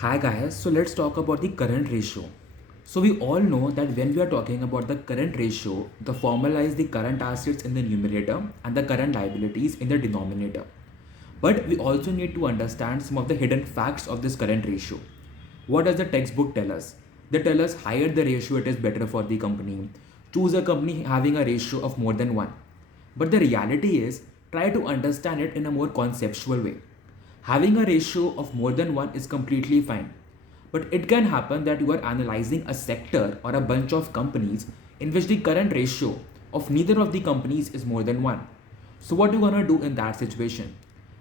Hi guys, so let's talk about the current ratio. So we all know that when we are talking about the current ratio, the formula is the current assets in the numerator and the current liabilities in the denominator. But we also need to understand some of the hidden facts of this current ratio. What does the textbook tell us? They tell us higher the ratio it is better for the company. Choose a company having a ratio of more than 1. But the reality is, try to understand it in a more conceptual way. Having a ratio of more than 1 is completely fine. But it can happen that you are analyzing a sector or a bunch of companies in which the current ratio of neither of the companies is more than 1. So what are you gonna do in that situation?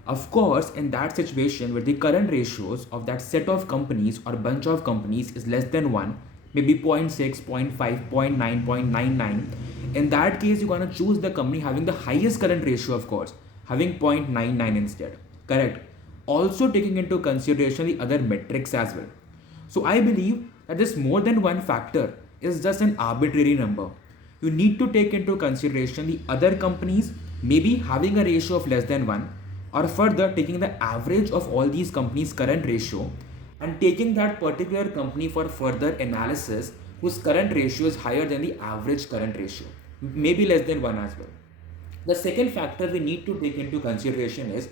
Of course, in that situation where the current ratios of that set of companies or bunch of companies is less than 1, maybe zero point 0.6, zero point 0.5, 0.9, 0.99, in that case, you're going to choose the company having the highest current ratio, of course, having 0.99 instead. Correct. Also taking into consideration the other metrics as well. So I believe that this more than one factor is just an arbitrary number. You need to take into consideration the other companies maybe having a ratio of less than 1, or further taking the average of all these companies current ratio and taking that particular company for further analysis whose current ratio is higher than the average current ratio, maybe less than 1 as well. The second factor we need to take into consideration is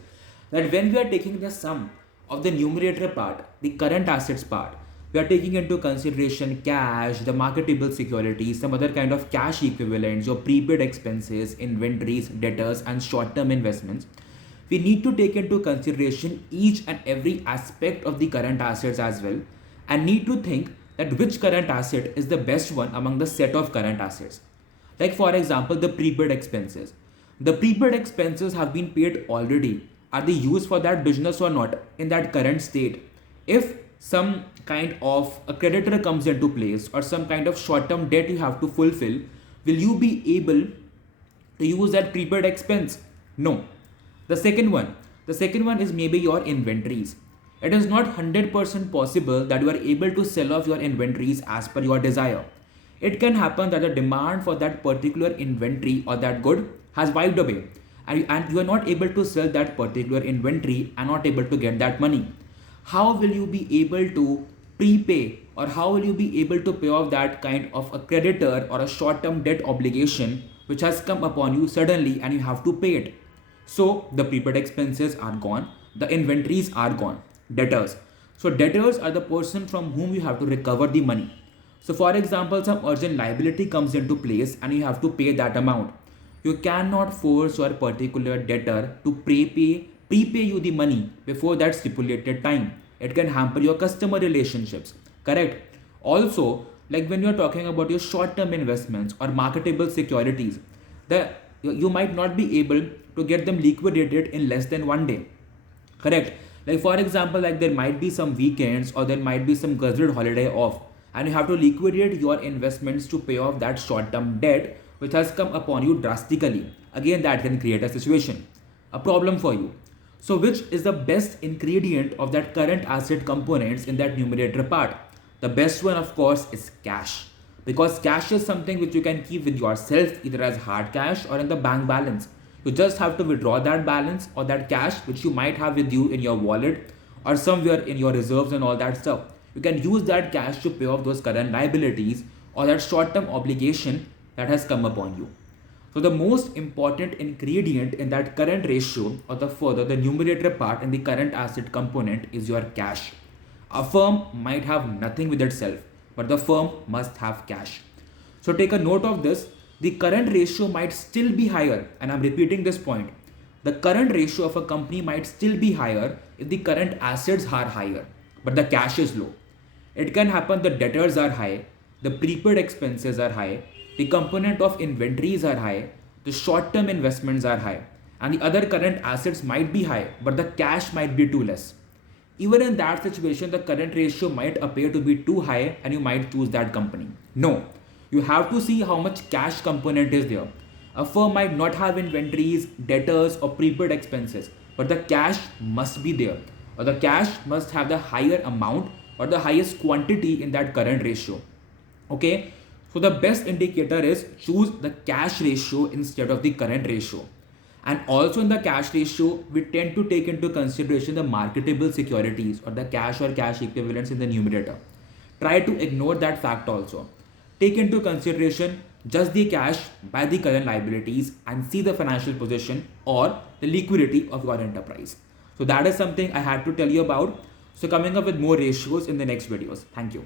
that when we are taking the sum of the numerator part, the current assets part, we are taking into consideration cash, the marketable securities, some other kind of cash equivalents, your prepaid expenses, inventories, debtors, and short term investments. We need to take into consideration each and every aspect of the current assets as well, and need to think that which current asset is the best one among the set of current assets. Like for example, the prepaid expenses. The prepaid expenses have been paid already. Are they used for that business or not in that current state? If some kind of a creditor comes into place or some kind of short-term debt you have to fulfill, will you be able to use that prepaid expense? No. The second one is maybe your inventories. It is not 100% possible that you are able to sell off your inventories as per your desire. It can happen that the demand for that particular inventory or that good has wiped away, and you are not able to sell that particular inventory and not able to get that money. How will you be able to prepay, or how will you be able to pay off that kind of a creditor or a short term debt obligation which has come upon you suddenly and you have to pay it? So the prepaid expenses are gone, the inventories are gone. Debtors. So debtors are the person from whom you have to recover the money. So for example, some urgent liability comes into place and you have to pay that amount. You cannot force your particular debtor to prepay you the money before that stipulated time. It can hamper your customer relationships. Correct. Also, like when you're talking about your short-term investments or marketable securities, the you might not be able to get them liquidated in less than 1 day. Correct. Like for example, like there might be some weekends or there might be some guzzled holiday off, and you have to liquidate your investments to pay off that short-term debt which has come upon you drastically. Again, that can create a situation, a problem for you. So which is the best ingredient of that current asset components in that numerator part? The best one, of course, is cash. Because cash is something which you can keep with yourself either as hard cash or in the bank balance. You just have to withdraw that balance or that cash which you might have with you in your wallet or somewhere in your reserves and all that stuff. You can use that cash to pay off those current liabilities or that short term obligation that has come upon you. So the most important ingredient in that current ratio or the numerator part in the current asset component is your cash. A firm might have nothing with itself, but the firm must have cash. So take a note of this. The current ratio might still be higher, and I'm repeating this point. The current ratio of a company might still be higher if the current assets are higher, but the cash is low. It can happen the debtors are high, the prepaid expenses are high, the component of inventories are high, the short term investments are high, and the other current assets might be high, but the cash might be too less. Even in that situation, the current ratio might appear to be too high and you might choose that company. No, you have to see how much cash component is there. A firm might not have inventories, debtors, or prepaid expenses, but the cash must be there, or the cash must have the higher amount or the highest quantity in that current ratio. Okay, so the best indicator is choose the cash ratio instead of the current ratio. And also in the cash ratio, we tend to take into consideration the marketable securities or the cash or cash equivalents in the numerator. Try to ignore that fact also. Take into consideration just the cash by the current liabilities and see the financial position or the liquidity of your enterprise. So that is something I had to tell you about. So coming up with more ratios in the next videos. Thank you.